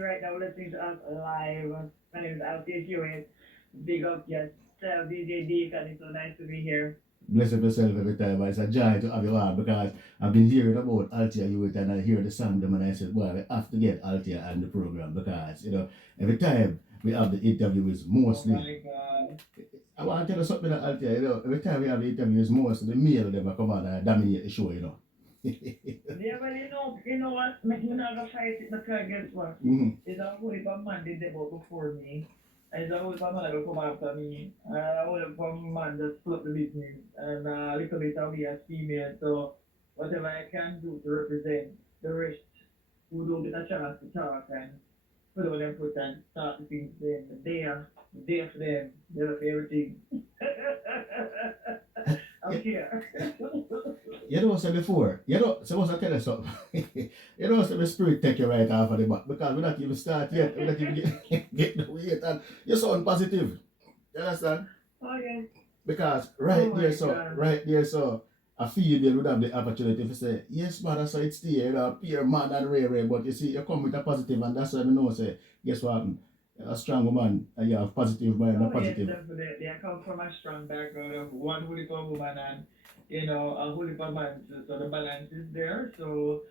you right now listening to us live. My name is Althea Hewitt. Big up yourself, DJ Deacon. It's so nice to be here. Bless up yourself every time. It's a joy to have you on because I've been hearing about Althea Hewitt and I hear the song them and I said, well, we have to get Althea on the program because, every time we have the interview is Oh mostly, my God. I want to tell you something that Althea, every time we have the interview is mostly the male them come on and dominate the show. Yeah, well, you know what? You're not gonna fight it because guess what? Mm-hmm. It's a whole heap of man did them out before me. And it's a whole heap of man that will come after me. And a whole heap of man that split the business. And a little bit of me as female. So whatever I can do to represent the rest who don't get a chance to talk and put on them foot and start the things then. There for them. They're for everything. I'm here. You know, say before, suppose I tell you something. Say the spirit take you right off of the back because we're not even start yet. We're not even get the weight and you sound positive. You understand? Oh, yeah. Because Oh my God. right there, so a female would have the opportunity to say, yes, mother, so it's there, appear mad and rare, but you see, you come with a positive, and that's why I know, say, guess what happened? A strong woman, and you have positive mind, a Oh yes, positive. definitely. I come from a strong background of one hooligan woman and a hooligan man. So the balance is there. So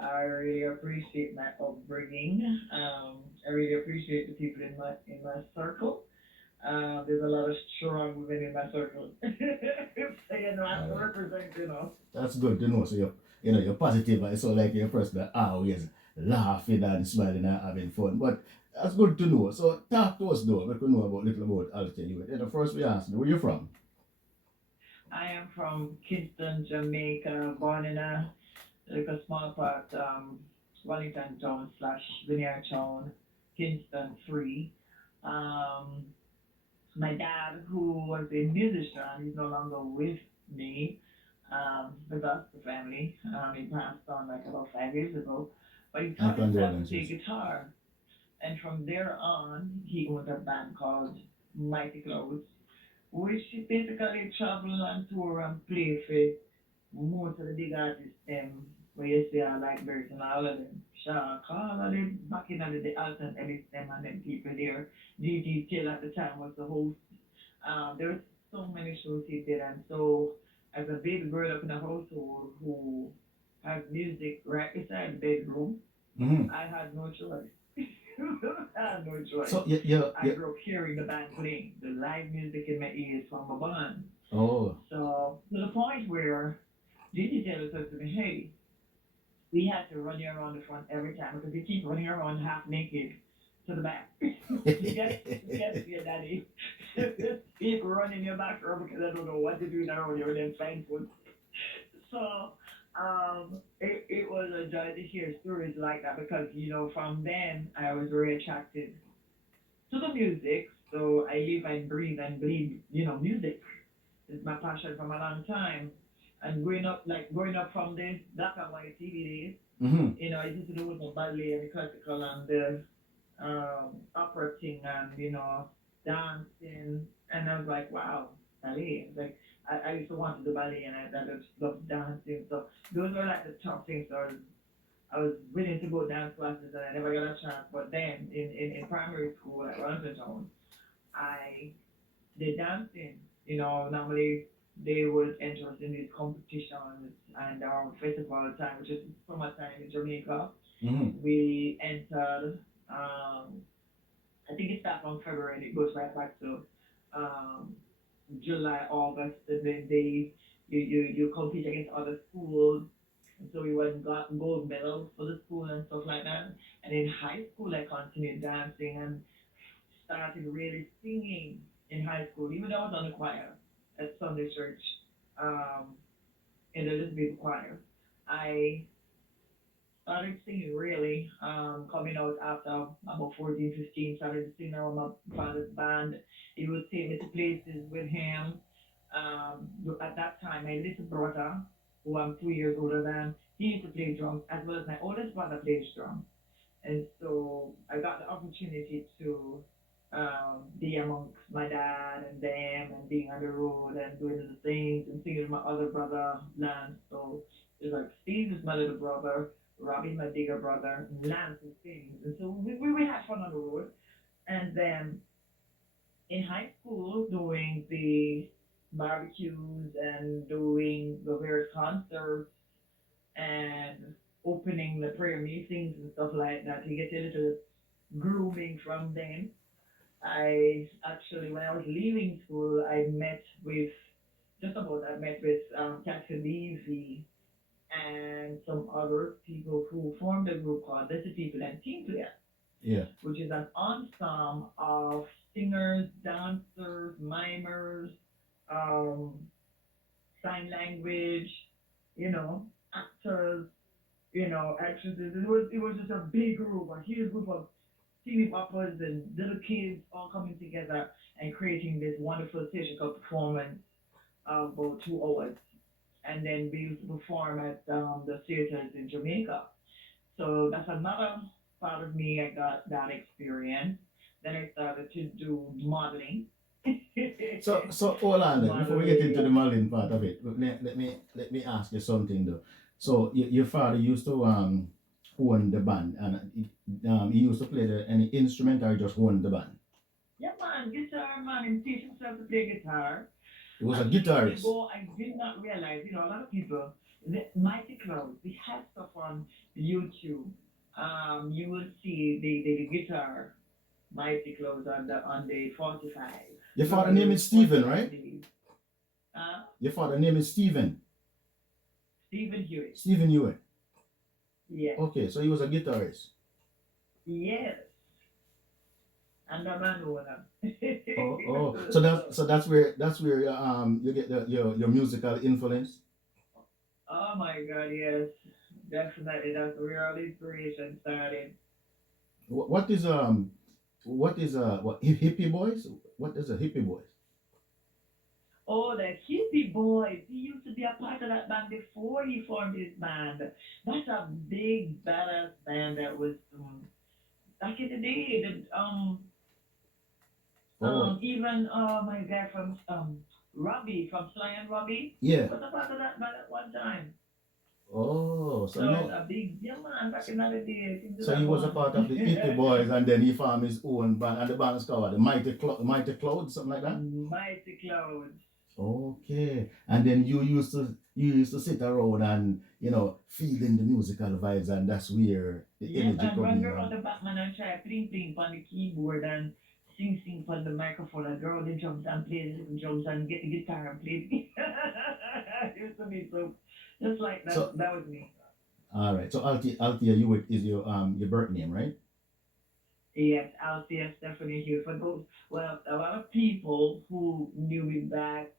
I really appreciate my upbringing. I really appreciate the people in my circle. There's a lot of strong women in my circle. So I have to represent. That's good to know. So you're positive, and so like you're a person that always laughing and smiling and having fun. But that's good to know. So talk to us though. We can know about little about Althea. First we asked, where you from? I am from Kingston, Jamaica, born in a like a small part, Wellington Town slash Vineyard Town, Kingston 3. Um, my dad, who was a musician, he's no longer with me, with us, the family. He passed on like about 5 years ago. But he My taught himself to play condolences. guitar. And from there on, he owned a band called Mighty Clouds, which basically travel and tour and play for most of the big artists where you see like Birds and all of them. Shark, all of them back in the Alton Ellis them and them people there. G.G. Till at the time was the host. There was so many shows he did and so as a baby girl up in a household who has music right beside the bedroom, Mm-hmm. I had no choice. I had no choice. So I grew up hearing the band playing, the live music in my ears from a band. oh. So to the point where Gigi Taylor said to me, hey, we had to run you around the front every time because you keep running around half naked to the back. Yes, your daddy. Keep running your back row because I don't know what to do now when you're them fine foot. So it was a joy to hear stories like that because, from then I was very attracted to the music. So I live and breathe and bleed, music is my passion from a long time. And growing up from the black and white TV days, Mm-hmm. I used to do with the ballet and the classical and the opera thing and dancing. And I was like, wow, ballet. Like I used to want to do ballet and I just loved dancing. So those were like the top things. So I was willing to go dance classes and I never got a chance. But then in primary school at Town, I did dancing. Normally they would enter us in these competitions and our festival time, which is summertime in Jamaica. Mm-hmm. We entered. I think it starts from February and it goes right back to um, July, August, and then you compete against other schools. And so we won gold medals for the school and stuff like that. And in high school, I continued dancing and started really singing in high school, even though I was on the choir at Sunday church, um, in the Elizabeth choir. I started singing really, coming out after about 14, 15, started singing around my father's band. He would take me to places with him. At that time, my little brother, who I'm 2 years older than, he used to play drums, as well as my oldest brother plays drums. And so I got the opportunity to be amongst my dad and them and being on the road and doing the things and singing with my other brother, Lance. So it's like Steve is my little brother, Robbie, my bigger brother, Lance is things. And so we had fun on the road. And then in high school, doing the barbecues and doing the various concerts and opening the prayer meetings and stuff like that, you get a little grooming from them. I actually, when I was leaving school, I met with Captain Levy and some other people who formed a group called This Is People and Team Player, Yeah. which is an ensemble of singers, dancers, mimers, um, sign language, you know, actors, actresses. It was just a big group, a huge group of TV poppers and little kids all coming together and creating this wonderful theatrical performance of about 2 hours. And then we used to perform at the theaters in Jamaica. So that's another part of me. I got that experience. Then I started to do modeling. So hold on then. Before we get into the Modeling. modeling part of it, let me ask you something though. So your father used to own the band, and he used to play any instrument, or just own the band? Yeah, man, guitar man, and teach himself to play guitar. He was a Actually, guitarist. I did not realize, a lot of people, the Mighty Clouds, they have stuff on YouTube. You will see the guitar Mighty Clouds on the 45. Your father name is Stephen, right? Your father name is Stephen. Stephen Hewitt. Stephen Hewitt. Yes. Okay, so he was a guitarist. Yes. And a man owner. Oh. So that's where you get your musical influence. Oh my God, yes. Definitely. That's where all the inspiration started. What is hippie boys? What is a hippie boys? Oh, the Hippie Boys. He used to be a part of that band before he formed his band. That's a big, badass band that was back in the day. Even my guy from Robbie from Sly and Robbie Yeah. was a part of that band at one time. Oh, So a big young man back in the day. So he was a part of the hippie boys, and then he formed his own band, and the band is called the Mighty Cloud, something like that. Mighty Clouds. Okay, and then you used to sit around and feeling the musical vibes, and that's where the Yes, energy and coming run on from. the Batman and try pling on the keyboard and sing on the microphone and girl the drums and play the little drums and get the guitar and play the it used to be so just like that. So That was me. all right, so Althea Hewitt is your birth name, right? Yes, Althea Stephanie Hughes. For those, well, a lot of people who knew me back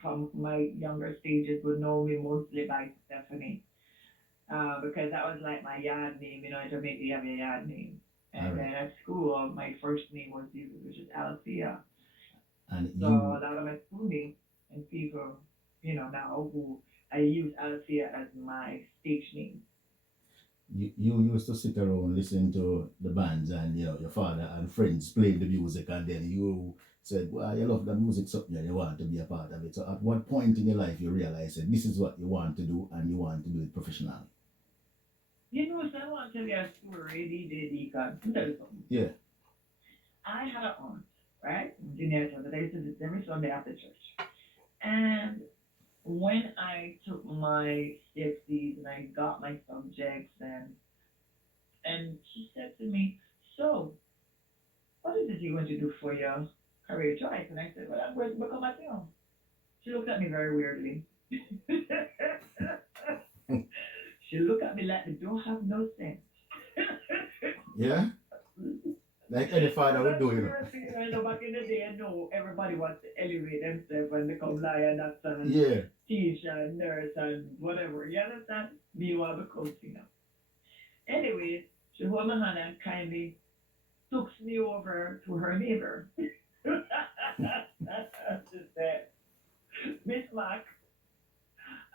from my younger stages would know me mostly by Stephanie. Because that was like my yard name. In Jamaica, you have a yard name. All And right, then at school, my first name was Deacon, which is Althea. and So you a lot of my schoolmates and people, now who I use Althea as my stage name. you used to sit around listening to the bands, and your father and friends playing the music, and then you said, well, you love the music something and you want to be a part of it. So at what point in your life you realize that this is what you want to do, and you want to do it professionally? So I want to tell you a story, Deacon. I'll tell you something. Yeah. I had an aunt, right? Junior that I used to visit every Sunday after church. And when I took my CXCs and I got my subjects and she said to me, so what is it you want to do for your career choice? And I said, well, I'm going to become a film. She looked at me very weirdly. She looked at me like they don't have no sense. Yeah. Like any father would do, Back in the day, I know everybody wants to elevate themselves and become lawyer, doctor, and Yeah. teacher, and nurse, and whatever. You understand? Me want to become singer. Anyways, she hold my hand and kindly took me over to her neighbor. She said, Miss Mac,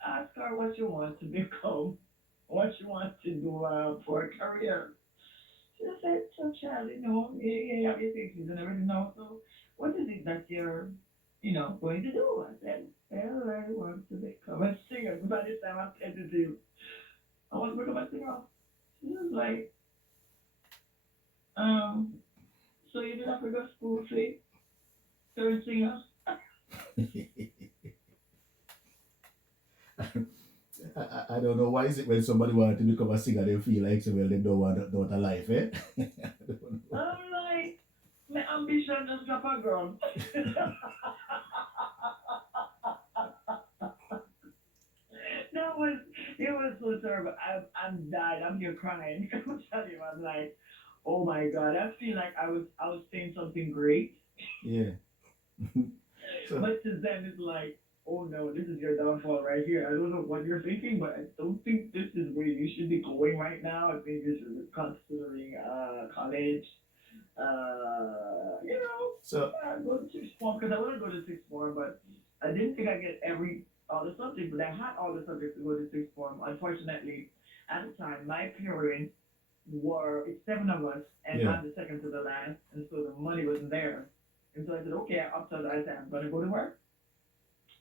ask her what you want to become, what you want to do for a career. She said, so child, you have your pictures and everything now, so what is it that you're, going to do? I said, well, I want to become a singer. By the time I said to you, I want to become a singer. She was like, um, so you didn't have to go to school to turn singer? I don't know why is it when somebody wants to become a singer they feel like so well they don't want a life, eh? I don't know. I'm like, my ambition just got a ground. That was it was so terrible. I'm died. I'm here crying. I'm telling you, I'm like, oh my god. I feel like I was saying something great, Yeah. So but to them it's like, oh no, this is your downfall right here. I don't know what you're thinking, but I don't think this is where you should be going right now. I think you should be considering college. You know, so go to sixth form because I want to go to sixth form, but I didn't think I get every all the subjects, but I had all the subjects to go to sixth form. Unfortunately, at the time, my parents were it's seven of us, and yeah. I'm the second to the last, and so the money wasn't there. And so I said, okay, I opted. I said, I'm gonna go to work.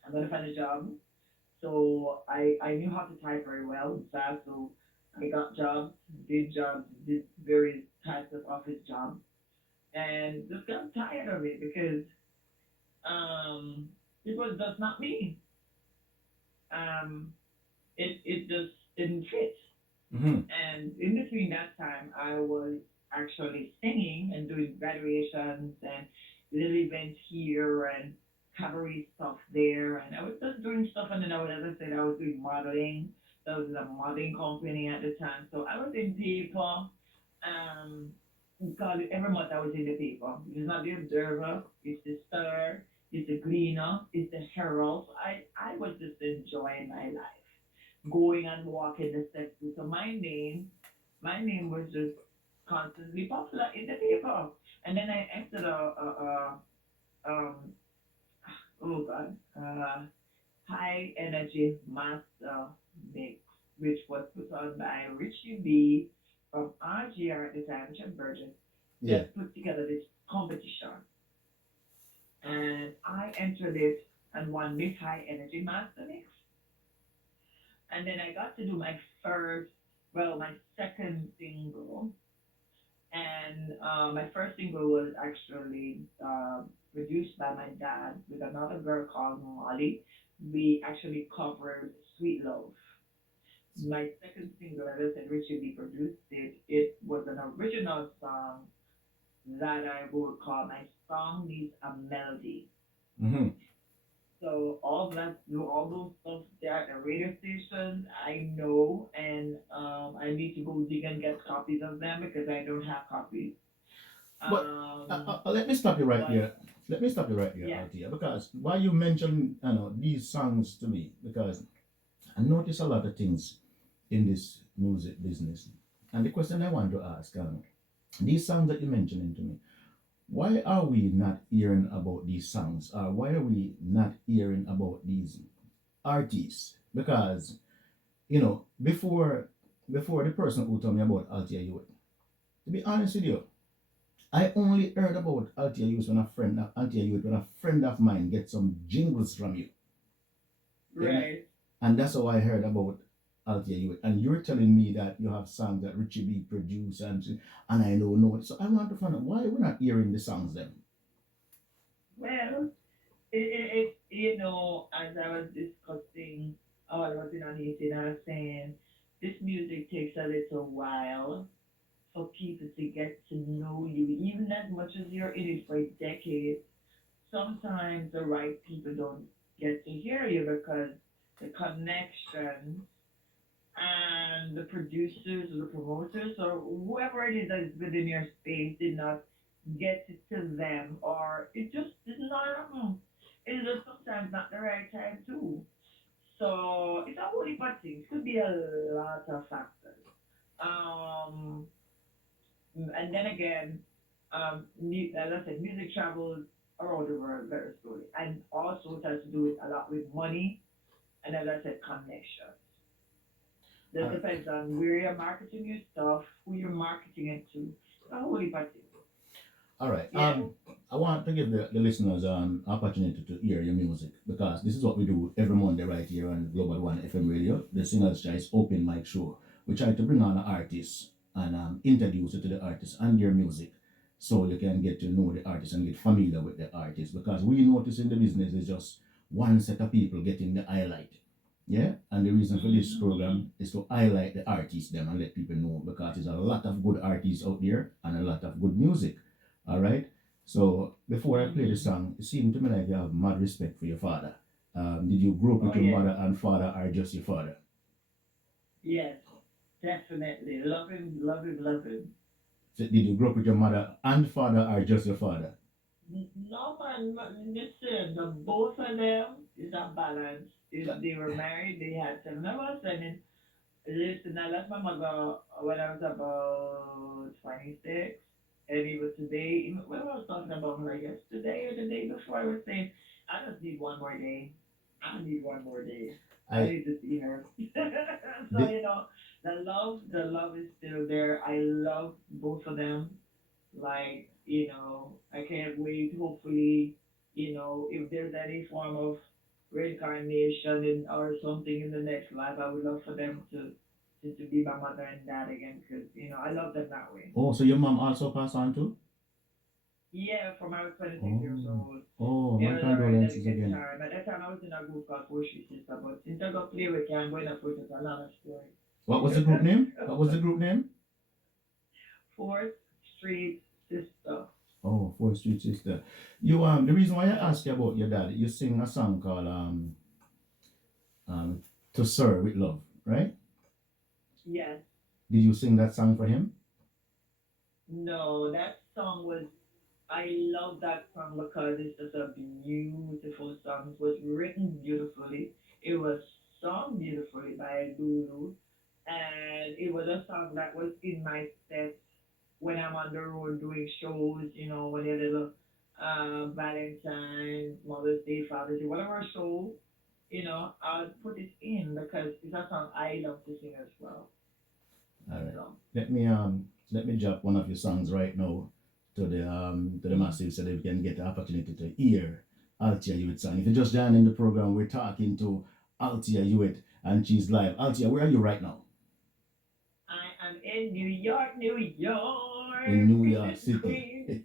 I'm gonna find a job. So I knew how to type very well, fast. So I got jobs, did various types of office jobs, and just got tired of it because um, it was just not me. Um, it just didn't fit. Mm-hmm. And in between that time, I was actually singing and doing graduations and little events here and cabaret stuff there. And I was just doing stuff. And then as I said, I was doing modeling. So I was in a modeling company at the time. So I was in paper. Because every month I was in the paper. It's not the Observer, it's the Star, it's the Gleaner, it's the Herald. So I was just enjoying my life going and walking the steps. So my name was just constantly popular in the paper. And then I entered um, oh God, high energy master mix, which was put on by Richie B from RGR at the time, which is Virgin, Yeah. that put together this competition. And I entered it and won Miss High Energy Master Mix. And then I got to do my second single. And my first single was actually produced by my dad with another girl called Molly. We actually covered Sweet Love. My second single, as I said, Richie B produced it. It was an original song that I would call My Song Needs a Melody. Mm-hmm. So all those stuff there at the radio station, I know, and I need to go dig and get copies of them because I don't have copies. But Um, let me stop you right but here. Let me stop you right here, yeah, Althea, because why you mention these songs to me, because I notice a lot of things in this music business. And the question I want to ask, these songs that you're mentioning to me, why are we not hearing about these songs? Or why are we not hearing about these artists? Because, before the person who told me about Althea Hewitt, to be honest with you, I only heard about Althea Hewitt when a friend of mine get some jingles from you. Yeah. right. And that's how I heard about Althea Hewitt. And you're telling me that you have songs that Richie B produced and I don't know it. So I want to find out why we're not hearing the songs then. Well, as I was discussing, I was in a meeting, I was saying, this music takes a little while for people to get to know you, even as much as you're in it for a decade. Sometimes the right people don't get to hear you because the connection and the producers or the promoters or whoever it is that is within your space did not get it to them or it just did not happen. It's just sometimes not the right time too. So it's a whole heap of things. It could be a lot of factors. Um, and then again, as I said, music travels around the world very slowly, and also it has to do with a lot with money, and as I said, connection. That Uh, depends on where you're marketing your stuff, who you're marketing it to. A whole heap of things. all right. Yeah. I want to give the listeners an opportunity to hear your music because this is what we do every Monday right here on Global One FM Radio, the Singles Choice Open Mic Show. we try to bring on an artist and introduce you to the artist and their music, so you can get to know the artist and get familiar with the artist, because we notice in the business is just one set of people getting the highlight. Yeah, and the reason for this program is to highlight the artists them and let people know, because there's a lot of good artists out there and a lot of good music. All right. So before I play the song, it seemed to me like you have mad respect for your father. Did you grow up with Oh, your yes. mother and father, or just your father? Yes, definitely. Love him, love him, love him. So did you grow up with your mother and father, or just your father? No, listen, the both of them is a balance. If they were married, they had seven of us, and then, listen, I left my mother when I was about 26, and it was today, when I was talking about her yesterday or the day before, I was saying, I just need one more day. I need one more day. I need to see her. So, The- you know, the love is still there. I love both of them. Like, you know, I can't wait. Hopefully, you know, if there's any form of reincarnation or something in the next life, I would love for them to be my mother and dad again, because, you know, I love them that way. Oh, so your mom also passed on too? Yeah, from I was 26 years Oh, old. oh, It my was a very condolences delicate again. time. At that time, I was in a group called Poetry Sister, but since I got play with you, I'm going to put it a lot of story. What was the group name? What was the group name? Fourth Street Sister. Oh, Fourth Street Sister. You the reason why I asked you about your dad, you sing a song called um To Serve with Love, right? Yes. Did you sing that song for him? No, that song was, I love that song because it's just a beautiful song. It was written beautifully. It was sung beautifully by Guru. And it was a song that was in my set when I'm on the road doing shows, you know, when they're little Valentine's, Mother's Day, Father's Day, whatever show, you know, I'll put it in because it's a song I love to sing as well. All right. So, Let me drop one of your songs right now to the massive, so that we can get the opportunity to hear Althea Hewitt song. If you just joined in the program, we're talking to Althea Hewitt and she's live. Althea, where are you right now? I am in New York, New York. In New York City. Queens.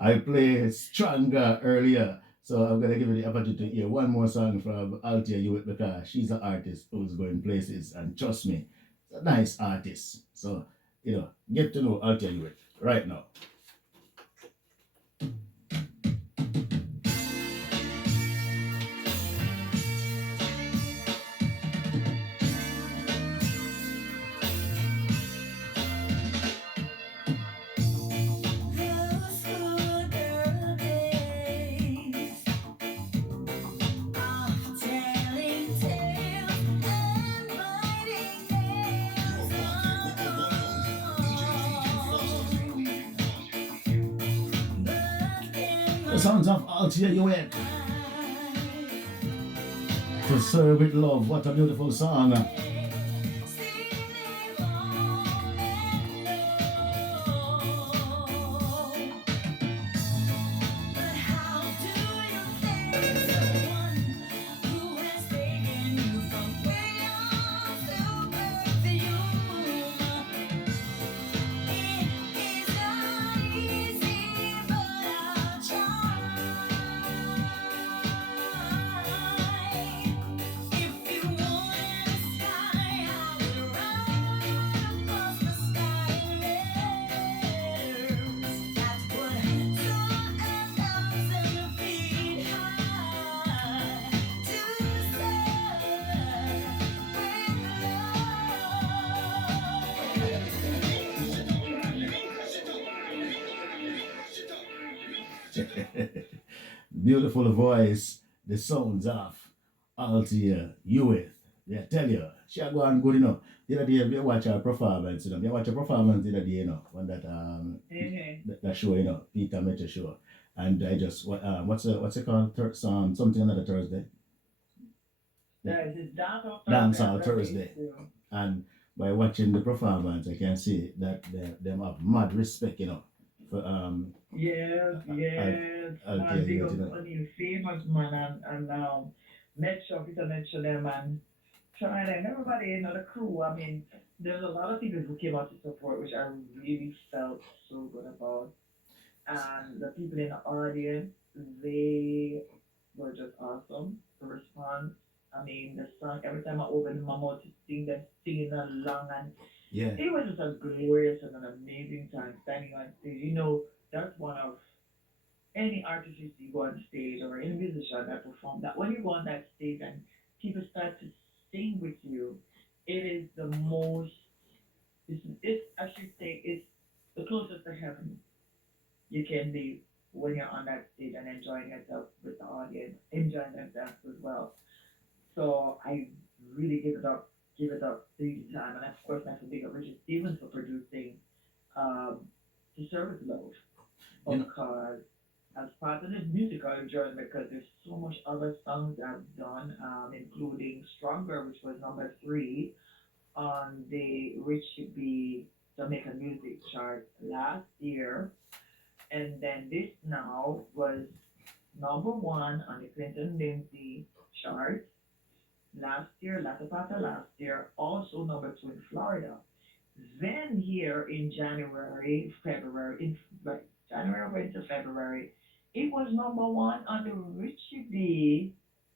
I played Stronger earlier, so I'm gonna give you the opportunity to hear one more song from Althea Hewitt, because she's an artist who's going places, and trust me, it's a nice artist. So, get to know Althea Hewitt right now. The sounds of Althea Hewitt. To Serve with Love. What a beautiful song. Beautiful voice, the sounds of Althea Hewitt. Yeah, tell you, she go on good enough. The other day, you watch her performance, you watch her performance the other day, on that that show, Peter Metro show. And I just what's it called? Something another Thursday. Dance on Thursday. And by watching the performance, I can see that them have mad respect, for Yes, man, big up on him, famous man, and Metro, Peter Metro them, and trying and everybody, the crew. I mean, there's a lot of people who came out to support, which I really felt so good about. And the people in the audience, they were just awesome. The response, I mean, the song, every time I opened my mouth to sing them singing along, and Yeah. it was just a glorious and an amazing time standing on stage. That's one of any artist you see go on stage or any musician that perform that when you go on that stage and people start to sing with you, it is the most it's I should say it's the closest to heaven you can be when you're on that stage and enjoying yourself with the audience, enjoying themselves as well. So I really give it up big time, and of course I have to big up Richard Stevens for producing um, To Serve With Love You know, because as part of this musical journey, because there's so much other songs I've done, including Stronger, which was number 3 on the Rich B Jamaican Music Chart last year, and then this now was number 1 on the Clinton Lindsay chart last year, latter part of last year, also number 2 in Florida. Then here in January, February, right, January went to February, it was number 1 on the Richie B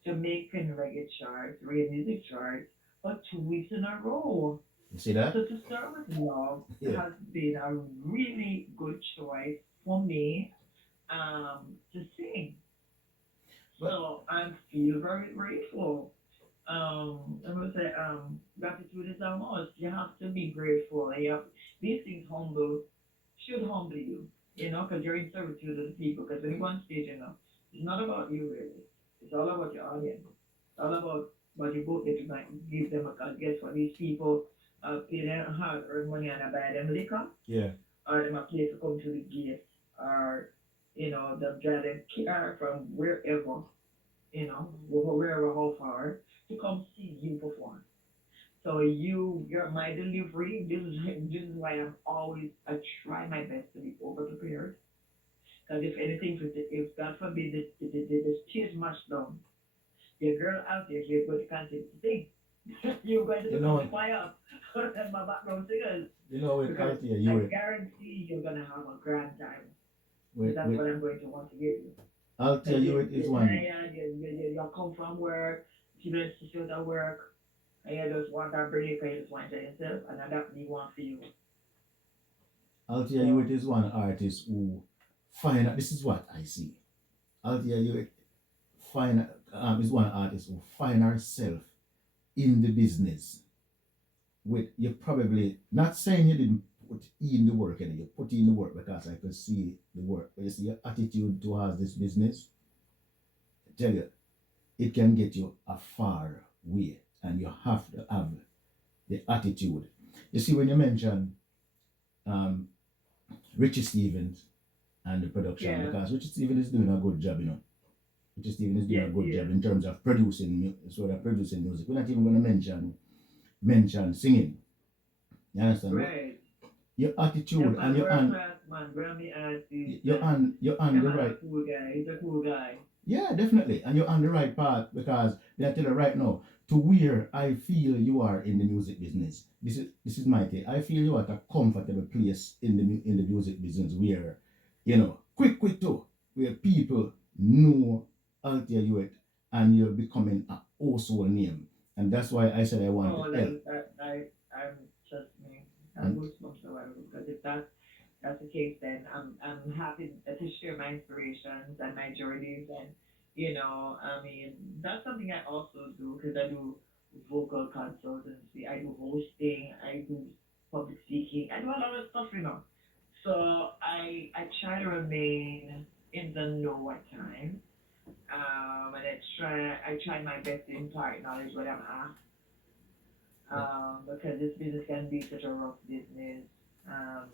Jamaican reggae chart, reggae music chart, for 2 weeks in a row. you see that? So To Serve With Love Yeah. has been a really good choice for me to sing. But So I feel very grateful. I'm gonna say gratitude is a must. You have to be grateful. And these things should humble you, because you're in servitude to the people. Because when you go on stage, it's not about you really. It's all about your audience. It's all about what you both get to give them a guess what these people pay their hard earned money and I buy them liquor, yeah. or them a place to come to the gate, or them drive them car from wherever, wherever how far to come see you perform. So you're my delivery. This is why I try my best to be over prepared. Because if anything, if God forbid the stage match down, your girl out there, she's going to continue to sing. You're going to You become know, the choir and my background singers with because Althea, I guarantee you're going to have a grand time. That's with what I'm going to want to give you. Althea, Because is you're one. tired, you come from work, you don't sit at work, and you just want a break, and you just want to yourself, and that me want for you. Althea So, Hewitt is one artist who find this is what I see. Althea Hewitt find is one artist who find herself in the business with you probably not saying you didn't put in the work and you put in the work because I could see the work. But you see your attitude towards this business, I tell you, it can get you a far way and you have to have the attitude. You see when you mention um, Richie Stevens and the production yeah, because Richie Stevens is doing a good job, Richie Stevens is doing a yes, good yes, job in terms of producing music. We're not even going to mention singing. You understand? But right. your You're attitude my and world class man, Grammy artist, and you're on you're the man right. a cool guy, he's a cool guy. Yeah, definitely, and you're on the right path because I tell you right now to where I feel you are in the music business. This is my take. I feel you are at a comfortable place in the music business where quick too, where people know Althea Hewitt and you're becoming a household name, and that's why I said I want Oh, to help. I'm trust me, I'm And goosebumps or whatever, because if that's the case, then I'm happy to share my inspirations and my journeys, and I mean, that's something I also do because I do vocal consultancy, I do hosting, I do public speaking, I do a lot of stuff. So I try to remain in the know at times, and I try my best to impart knowledge when I'm asked, because this business can be such a rough business, um,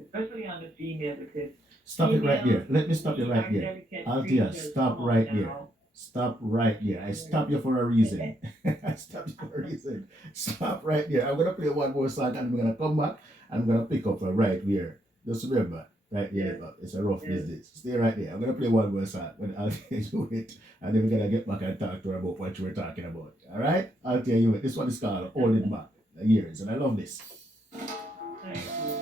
especially on the female, because stop it right females, there. Let me stop you we right are there. delicate Althea, creatures. stop Come on right there. now. Stop right there. I stop you for a reason. I stop you for a reason. Stop right there. I'm gonna play one more song and I'm gonna come back and I'm gonna pick up right here. Just remember, right there. Yes. It's a rough Yes. business. Stay right there. I'm gonna play one more song when I'll tell you it, and then we're gonna get back and talk to her about what you were talking about. All right? I'll tell you it. This one is called "Holding Back the Years," and I love this. Thank you.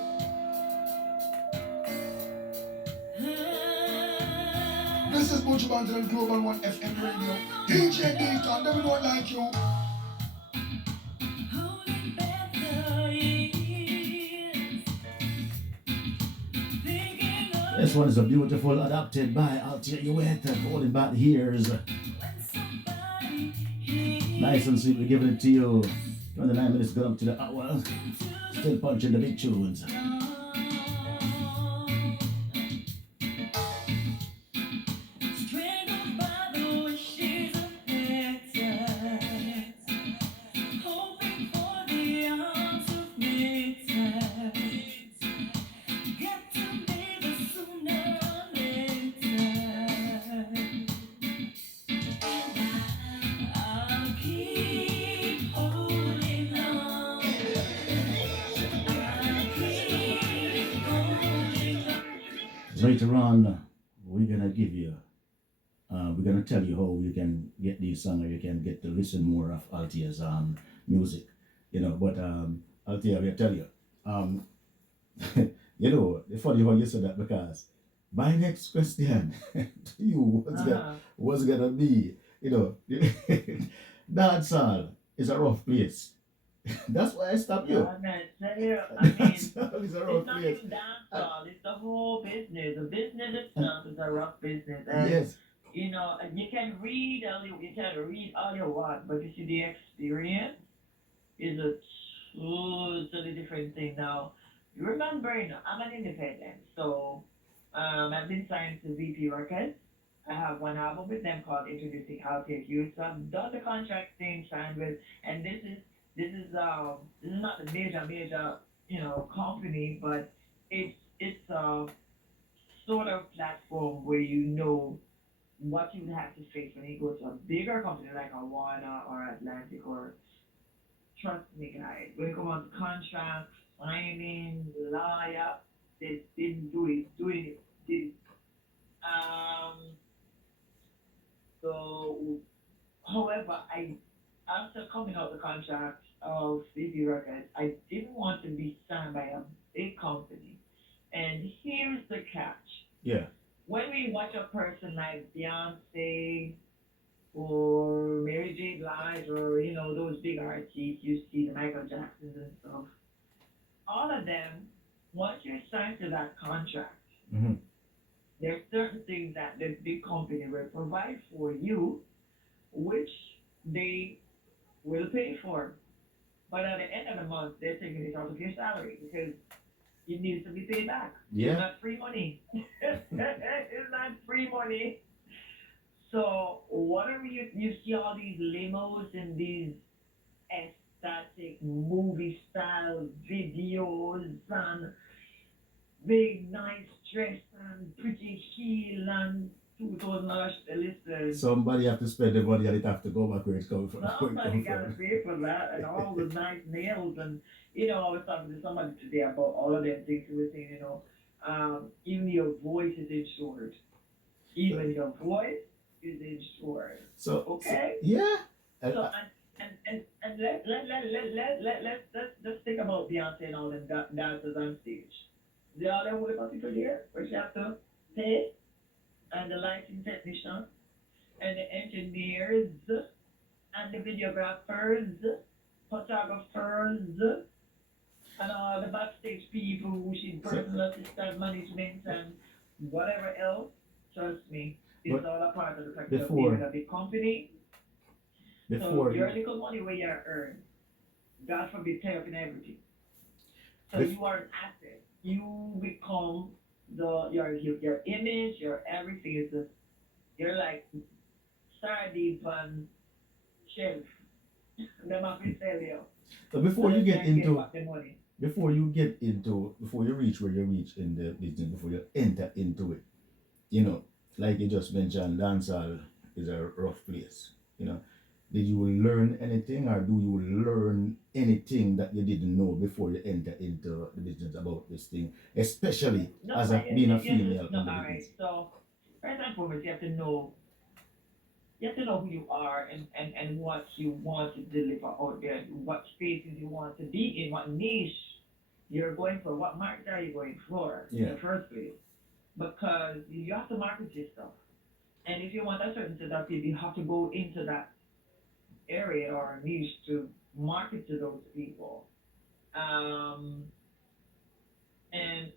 This is Butch Banton and Global One FM Radio. DJ Deacon, them don't like you. This one is a beautiful adapted by Althea Hewitt and "Holding Back the Years." Nice and sweet, we're giving it to you. 29 minutes gone up to the hour. Still punching the big tunes. Later on, we're gonna give you, we're gonna tell you how you can get these songs, or you can get to listen more of Althea's music, you know. But Althea, will tell you, you know, it's funny how you said that, because my next question to you was gonna be, you know, dancehall is a rough place. That's why I stopped you. I mean, Dancehall is a rough it's not place. even dancehall, it's the whole business. The business itself is a rough business. And, Yes. you know, you can read all you want, but you see the experience is a totally different thing. Now, you remember, you know, I'm an independent, so I've been signed to VP Records. I have one album with them called Introducing Althea Hewitt. So I've done the contract thing, signed with, and this is not the major you know company, but it's a sort of platform where you know what you would have to face when you go to a bigger company like a Warner or Atlantic or trust me guys, when it comes on to contract, signing, lawyer, they didn't do it, doing it, did it. Um so however I after coming out the contract of VP Records, I didn't want to be signed by a big company. And here's the catch. Yeah. When we watch a person like Beyonce or Mary J. Blige or, you know, those big artists, you see the Michael Jacksons and stuff, all of them, once you're signed to that contract, Mm-hmm. there's certain things that the big company will provide for you, which they will pay for. But at the end of the month, they're taking it out of your salary because it needs to be paid back. It's Yeah. not free money. It's not free money. So whatever you see all these limos and these aesthetic movie style videos and big nice dress and pretty heel and $2,000 listen. Somebody have to spend the money, and it have to go back where it's coming from. Somebody gotta pay for that and all the nice nails and you know, I was talking to somebody today about all of them things. We were saying, you know, even your voice is insured. Even your voice is insured. So Okay? yeah. So and let's think about Beyonce and all them dancers on stage. They all them with people there where she have to pay, and the lighting technician and the engineers and the videographers, photographers, and all the backstage people who she personal assistant management and whatever else. Trust me, it's But all a part of the practice of before- being a big company. So before your little money where you earn, God forbid, tie up in everything. So Bef- you are an asset. You become your image, your everything is just you're like sardine on shelf. Them have to sell you. so before you get into back the money. before you reach where you reach in the business, before you enter into it, you know, like you just mentioned, dancehall is a rough place. You know, did you learn anything, or do you learn anything that you didn't know before you enter into the business about this thing, especially No, as being a female no, in the all business? right. So first and foremost, you have to know who you are and what you want to deliver out there, what spaces you want to be in, what niche you're going for, what market are you going for in the first place. Because you have to market yourself. And if you want a certain set of people, you have to go into that area or niche to market to those people. Um, and,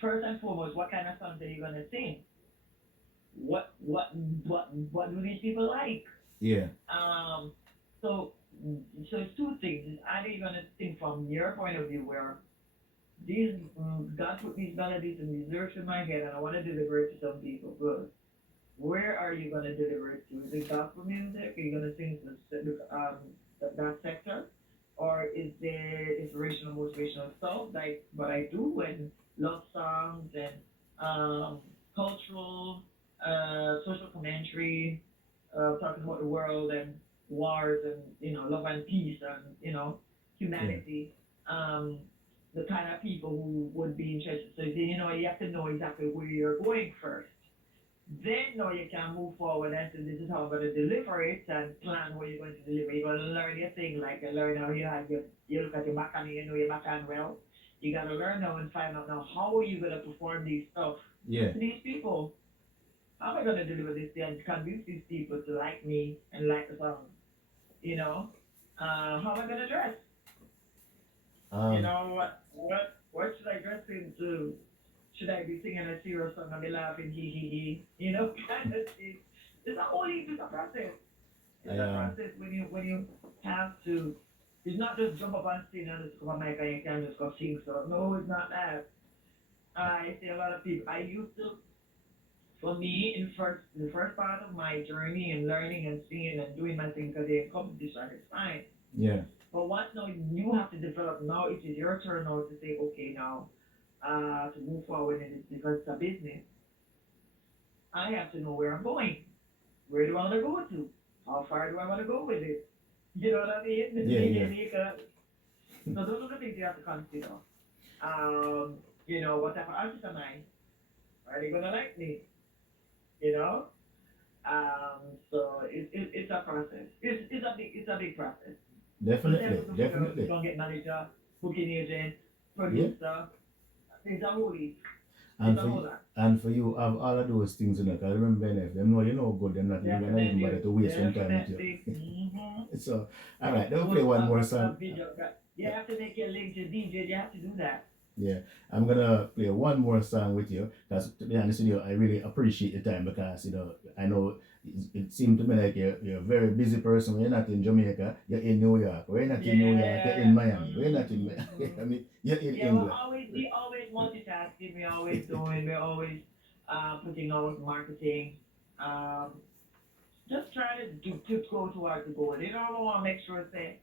first and foremost, what kind of songs are you going to sing? What, what, what do these people like? Yeah. Um, so, so it's two things. It's either you're gonna think from your point of view where these God put these melodies and these lyrics in my head and I want to deliver it to some people. Good. Where are you gonna deliver it to? Is it gospel music? Are you gonna sing that sector, or is there inspirational, motivational stuff like what I do and love songs and cultural, social commentary, talking about the world and wars and love and peace and humanity. The kind of people who would be interested. So you have to know exactly where you're going first. Then now you can move forward and say this is how I'm going to deliver it and plan what you're going to deliver. You're going to learn your thing, like you learn how you look at your back and you know your backhand well. You got to learn now and find out now how are you going to perform these stuff to these people. How am I going to deliver this and convince these people to like me and like the song? How am I going to dress? What should I dress into? Should I be singing a serious song and be laughing, hee hee hee? Kind of thing. It's a process. It's a process when you have to. It's not just jump up on stage and just come on mic and you can just go sing. So no, it's not that. I see a lot of people. I used to, for me, in the first part of my journey and learning and singing and doing my thing, because in competition, it's fine. Yeah. But once now you have to develop, now it is your turn now to say, okay, now to move forward in it because it's a business. I have to know where I'm going. Where do I want to go to? How far do I want to go with it? You know what I mean? Yeah. So those are the things you have to consider. What type of artist am I? Are they gonna like me? So it's a process. It's a big process. Definitely. You don't get manager, booking agent, producer. Things are holy. And for you, have all of those things, because remember, if them know you know good, they're not even gonna even bother to waste some time with you. So, all right, they'll play one more song. You have to make your link to DJ. You have to do that. Yeah, I'm gonna play one more song with you because, to be honest with you, I really appreciate the time because I know it seemed to me like you're a very busy person. When you're not in Jamaica, you're in New York. When you're not in New York, you're in Miami. When you're not in I mean, you're in England. We always multitasking. We're always doing. We're always putting out marketing. Just trying to go towards the goal. I want to make sure that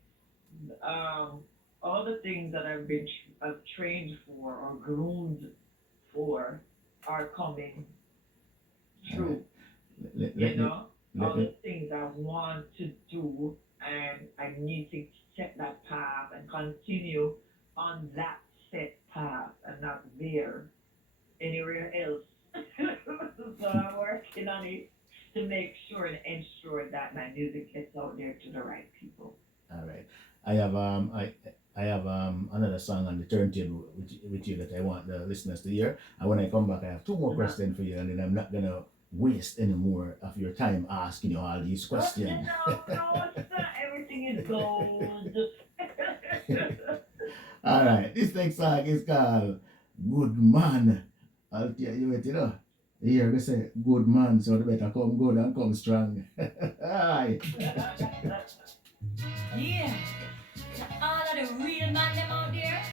all the things that I've trained for or groomed for are coming true. All the things I want to do, and I need to set that path and continue on that set path and not there anywhere else. So I'm working on it to make sure and ensure that my music gets out there to the right people. All right. I have another song on the turntable with you that I want the listeners to hear. And when I come back, I have two more questions for you, and then I'm not gonna waste any more of your time asking you all these questions. No, it's not. Everything is gold. All right. This next song is called "Good Man." Althea, you here we say good man, so they better come good and come strong. All right.